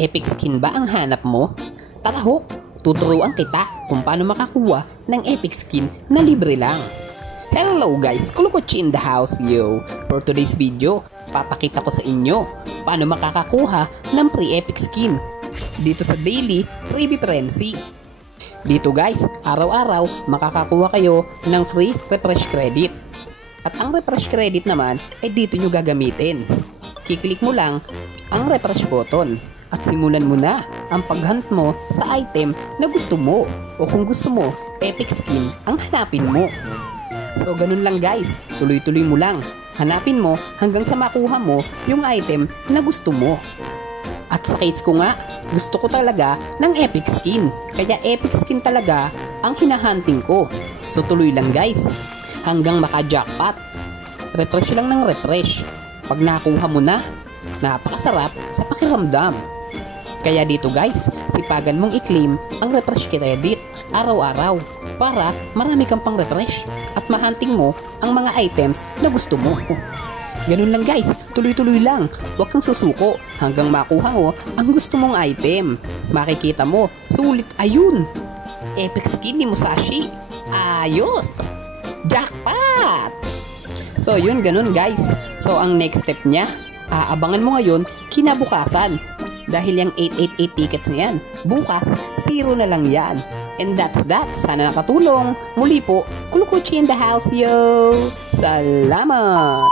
Epic skin ba ang hanap mo? Tara ho, tuturuan kita kung paano makakuha ng epic skin na libre lang. Hello guys, Kulukochi in the house yo. For today's video, papakita ko sa inyo paano makakakuha ng free epic skin dito sa Daily Freebie Frenzy. Dito guys, araw-araw makakakuha kayo ng free refresh credit. At ang refresh credit naman ay dito nyo gagamitin. Kiklik mo lang ang refresh button at simulan mo na ang paghunt mo sa item na gusto mo, o kung gusto mo, epic skin ang hanapin mo. So ganun lang guys, tuloy-tuloy mo lang, hanapin mo hanggang sa makuha mo yung item na gusto mo. At sa case ko nga, gusto ko talaga ng epic skin, kaya epic skin talaga ang hinahunting ko. So tuloy lang guys, hanggang maka-jackpot. Refresh lang ng refresh. Pag nakuha mo na, napakasarap sa pakiramdam. Kaya dito guys, sipagan mong i-claim ang refresh credit araw-araw para marami kang pang refresh at mahunting mo ang mga items na gusto mo. Ganun lang guys, tuloy-tuloy lang, huwag kang susuko hanggang makuha mo ang gusto mong item. Makikita mo, sulit, ayun! Epic skin ni Musashi, ayos! Jackpot! So yun, ganun guys. So ang next step niya, aabangan mo ngayon kinabukasan. Dahil yung 888 tickets na yan, bukas, 0 na lang yan. And that's that. Sana nakatulong. Muli po, Kulukochi in the house, yo! Salamat!